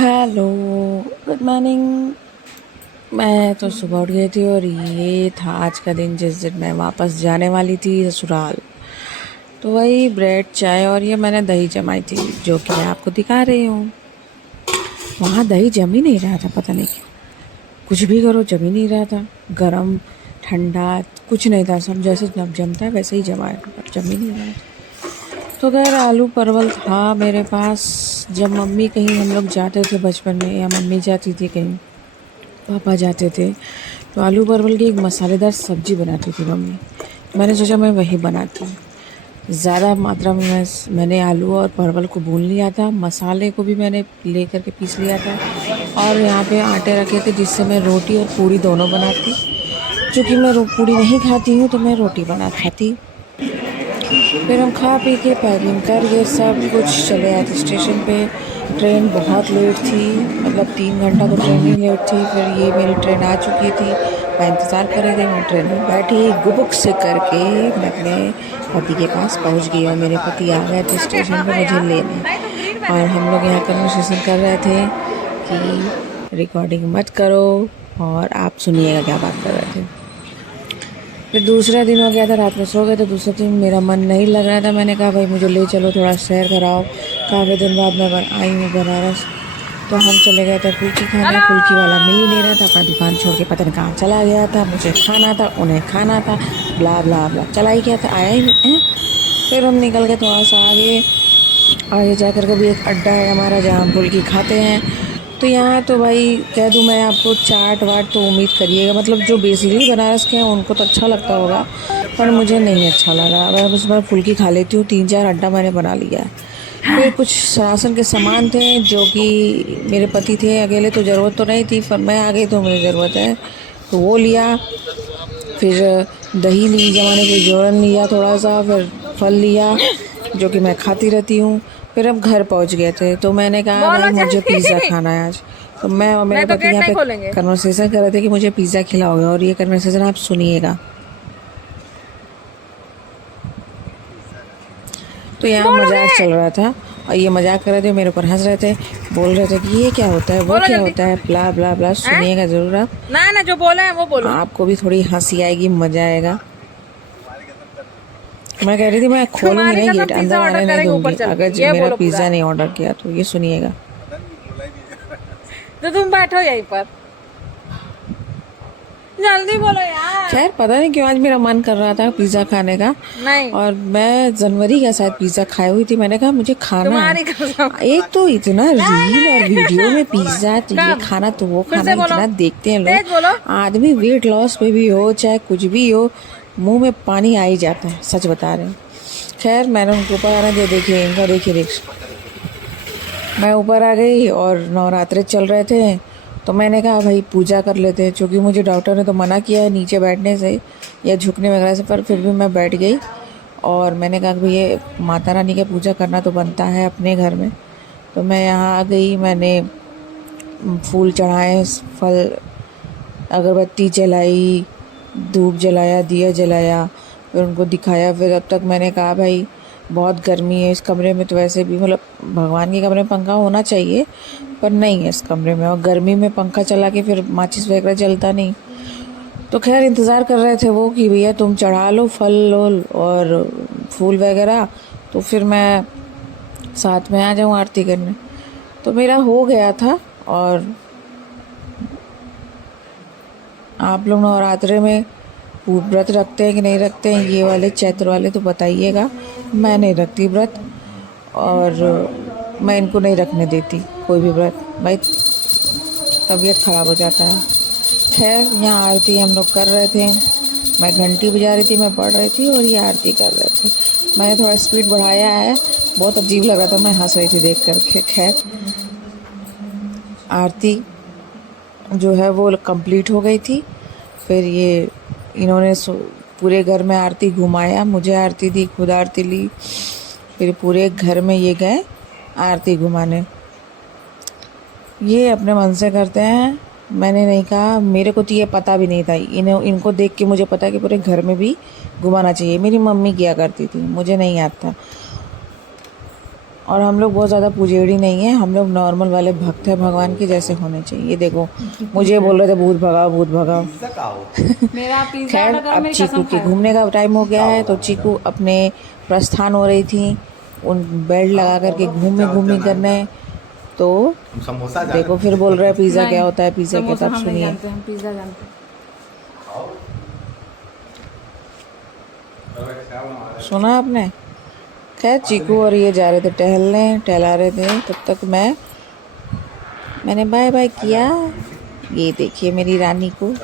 Hello, good morning. मैं तो सुबह उठ गई थी और ये था आज का दिन जिस दिन मैं वापस जाने वाली थी ससुराल। तो वही ब्रेड चाय और ये मैंने दही जमाई थी जो कि मैं आपको दिखा रही हूँ। वहाँ दही जम ही नहीं रहा था, पता नहीं क्यों। कुछ भी करो जम ही नहीं रहा था, गरम ठंडा कुछ नहीं था, सब जैसे जमता है वैसे ही जमा है, जम ही नहीं रहा था। तो खैर आलू परवल था मेरे पास। जब मम्मी कहीं हम लोग जाते थे बचपन में, या मम्मी जाती थी कहीं, पापा जाते थे, तो आलू परवल की एक मसालेदार सब्ज़ी बनाती थी मम्मी। मैंने सोचा मैं वही बनाती हूँ। ज़्यादा मात्रा में मैंने आलू और परवल को भून लिया था, मसाले को भी मैंने ले करके पीस लिया था, और यहाँ पे आटे रखे थे जिससे मैं रोटी और पूड़ी दोनों बनाती। चूँकि मैं पूड़ी नहीं खाती हूँ तो मैं रोटी बना खाती। फिर हम खा पी के पैकिंग कर ये सब कुछ चले आए थे स्टेशन पे। ट्रेन बहुत लेट थी, मतलब 3 घंटा तो ट्रेन ही लेट थी। फिर ये मेरी ट्रेन आ चुकी थी, मैं इंतज़ार कर रही थी। मैं ट्रेन में बैठी गुबुक से करके मैं अपने पति के पास पहुंच गई और मेरे पति आ गए थे स्टेशन पे मुझे लेने। और हम लोग यहाँ कन्वर्सेशन कर रहे थे कि रिकॉर्डिंग मत करो और आप सुनिएगा क्या बात कर रहे थे। फिर दूसरा दिन हो गया था, रात में सो गए। तो दूसरे दिन मेरा मन नहीं लग रहा था, मैंने कहा भाई मुझे ले चलो, थोड़ा सैर कराओ। काफ़ी दिन बाद मैं आई हूँ बनारस। तो हम चले गए थे फुल्की खाने। फुल्की वाला मिल ही नहीं रहा था, अपना दुकान छोड़ के पता नहीं कहाँ चला गया था। मुझे खाना था, उन्हें खाना था, ब्ला ब्ला ब्ला चला ही गया था, आया ही नहीं। फिर हम निकल गए थोड़ा सा आगे। आगे जा कर के भी एक अड्डा है हमारा जहाँ हम फुल्की खाते हैं। तो यहाँ तो भाई कह दूँ मैं आपको, चाट वाट तो उम्मीद करिएगा, मतलब जो बेसिकली बनारस के हैं उनको तो अच्छा लगता होगा, पर मुझे नहीं अच्छा लगा। मैं बस मैं फुल्की खा लेती हूँ, 3-4 अड्डा मैंने बना लिया है। फिर कुछ राशन के सामान थे जो कि मेरे पति थे अकेले तो ज़रूरत तो नहीं थी, पर मैं आ गई तो मुझे ज़रूरत है, तो वो लिया। फिर दही ली, जमाने के जोरन लिया थोड़ा सा, फिर फल लिया जो कि मैं खाती रहती हूँ। फिर अब घर पहुँच गए थे तो मैंने कहा भाई मुझे पिज़्ज़ा खाना है आज। तो मैं और मेरे पति यहाँ पे कन्वर्सेशन कर रहे थे कि मुझे पिज़्ज़ा खिलाओगे, और ये कन्वर्सेशन आप सुनिएगा। तो यहाँ मजाक चल रहा था और ये मजाक कर रहे थे, मेरे ऊपर हंस रहे थे, बोल रहे थे कि ये क्या होता है, वो क्या होता है, ब्ला ब्ला ब्ला। सुनिएगा ज़रूर आप। ना जो बोला है वो बोलो, आपको भी थोड़ी हंसी आएगी, मजा आएगा। मैं कह रही थी मैं खोलूंगी नहीं गेट, अंदर आने नहीं दूंगी अगर मेरा पिज़्ज़ा नहीं ऑर्डर किया तो। ये सुनिएगा। तो तुम बैठो यहीं पर, जल्दी बोलो यार। खैर पता नहीं क्यों आज मेरा मन कर रहा था पिज़्ज़ा खाने का। नहीं, और मैं जनवरी का शायद पिज़्ज़ा खाई हुई थी, मैंने कहा मुझे खाना है। एक तो इतना रील और वीडियो में पिज़्ज़ा, तो ये खाना तो वो खाना, इतना देखते हैं लोग। आदमी वेट लॉस पे भी हो चाहे कुछ भी हो, मुंह में पानी आ ही जाता है, सच बता रहे हैं। खैर मैंने उनको ऊपर आने दे, देखिए इनका, देखिए रिक्शा। मैं ऊपर आ गई और नवरात्रे चल रहे थे तो मैंने कहा भाई पूजा कर लेते हैं, क्योंकि मुझे डॉक्टर ने तो मना किया है नीचे बैठने से या झुकने वगैरह से, पर फिर भी मैं बैठ गई। और मैंने कहा कि ये माता रानी की पूजा करना तो बनता है अपने घर में। तो मैं यहाँ आ गई, मैंने फूल चढ़ाए, फल, अगरबत्ती जलाई, धूप जलाया, दिया जलाया, फिर उनको दिखाया। फिर अब तक मैंने कहा भाई बहुत गर्मी है इस कमरे में, तो वैसे भी मतलब भगवान के कमरे में पंखा होना चाहिए पर नहीं है इस कमरे में, और गर्मी में पंखा चला के फिर माचिस वगैरह जलता नहीं। तो खैर इंतज़ार कर रहे थे वो कि भैया तुम चढ़ा लो फल और फूल वगैरह, तो फिर मैं साथ में आ जाऊँ आरती करने। तो मेरा हो गया था। और आप लोग नवरात्रे में व्रत रखते हैं कि नहीं रखते हैं, ये वाले चैत्र वाले तो बताइएगा। मैं नहीं रखती व्रत, और मैं इनको नहीं रखने देती कोई भी व्रत, भाई तबीयत ख़राब हो जाता है। खैर यहाँ आरती हम लोग कर रहे थे, मैं घंटी बजा रही थी, मैं पढ़ रही थी और ये आरती कर रहे थे। मैंने थोड़ा स्पीड बढ़ाया है, बहुत अजीब लग रहा था, मैं हंस रही थी देख कर के। खैर आरती जो है वो कंप्लीट हो गई थी। फिर ये इन्होंने पूरे घर में आरती घुमाया, मुझे आरती दी, खुद आरती ली, फिर पूरे घर में ये गए आरती घुमाने। ये अपने मन से करते हैं, मैंने नहीं कहा, मेरे को तो ये पता भी नहीं था। इनको देख के मुझे पता कि पूरे घर में भी घुमाना चाहिए। मेरी मम्मी किया करती थी, मुझे नहीं आता था। और हम लोग बहुत ज़्यादा पुजेड़ी नहीं है, हम लोग नॉर्मल वाले भक्त हैं भगवान के जैसे होने चाहिए। ये देखो मुझे बोल रहे थे भूत भगाओ भूत भगाओ। मेरा पिज्जा खैर ऑर्डर करो, अब मेरी चीकू कसम के खाओ। घूमने का टाइम हो गया है, तो चीकू अपने प्रस्थान हो रही थी उन बेल्ट लगा करके घूमी करने। तो समोसा देखो फिर बोल रहे हैं पिज़्ज़ा नहीं, क्या होता है, पिज़्ज़ा क्या, समोसा तब हम नहीं सुनिए। जानते, हम पिज्जा जानते हैं। सुना आपने? खैर चीकू और ये जा रहे थे टहलने, टहला रहे थे, तब तक मैंने बाय बाय किया। ये देखिए मेरी रानी को,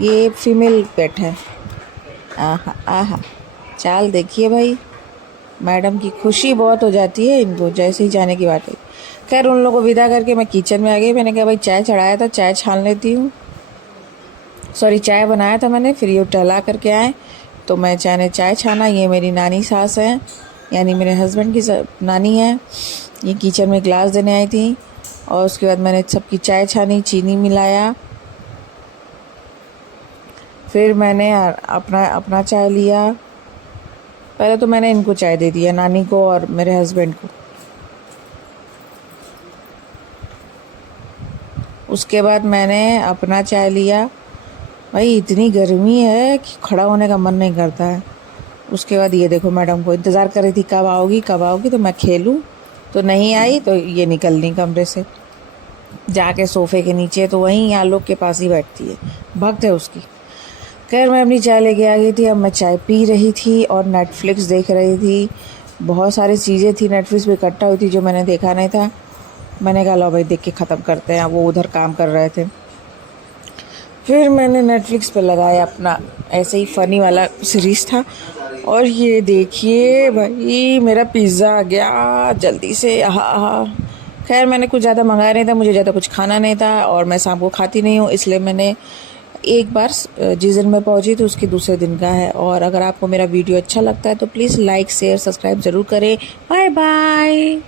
ये फीमेल पेट है। आहा आहा, चाल देखिए भाई, मैडम की खुशी बहुत हो जाती है इनको जैसे ही जाने की बात है। खैर उन लोगों को विदा करके मैं किचन में आ गई। मैंने कहा भाई चाय चढ़ाया था, चाय छान लेती हूँ। सॉरी, चाय बनाया था मैंने, फिर ये टहला करके आए तो मैं चाय छाना। ये मेरी नानी सास है, यानी मेरे हस्बैंड की नानी है। ये किचन में ग्लास देने आई थी और उसके बाद मैंने सबकी चाय छानी, चीनी मिलाया। फिर मैंने अपना चाय लिया। पहले तो मैंने इनको चाय दे दिया, नानी को और मेरे हस्बैंड को। उसके बाद मैंने अपना चाय लिया। भाई इतनी गर्मी है कि खड़ा होने का मन नहीं करता है। उसके बाद ये देखो मैडम को इंतज़ार कर रही थी कब आओगी तो मैं खेलूं, तो नहीं आई तो ये निकल ली कमरे से जाके सोफ़े के नीचे, तो वहीं यहाँ लोग के पास ही बैठती है, भक्त है उसकी। खैर मैं अपनी चाय लेके आ गई थी। अब मैं चाय पी रही थी और नेटफ्लिक्स देख रही थी। बहुत सारी चीज़ें थी नेटफ्लिक्स पे इकट्ठा हुई थी जो मैंने देखा नहीं था। मैंने कहा लो भाई देख के ख़त्म करते हैं। वो उधर काम कर रहे थे, फिर मैंने नेटफ्लिक्स पे लगाया अपना, ऐसे ही फ़नी वाला सीरीज़ था। और ये देखिए भाई मेरा पिज़्ज़ा आ गया जल्दी से। आहा। खैर मैंने कुछ ज़्यादा मंगाया नहीं था, मुझे ज़्यादा कुछ खाना नहीं था और मैं शाम को खाती नहीं हूँ, इसलिए मैंने एक बार जिस दिन मैं पहुंची तो उसके दूसरे दिन का है। और अगर आपको मेरा वीडियो अच्छा लगता है तो प्लीज़ लाइक शेयर सब्सक्राइब ज़रूर करें। Bye bye.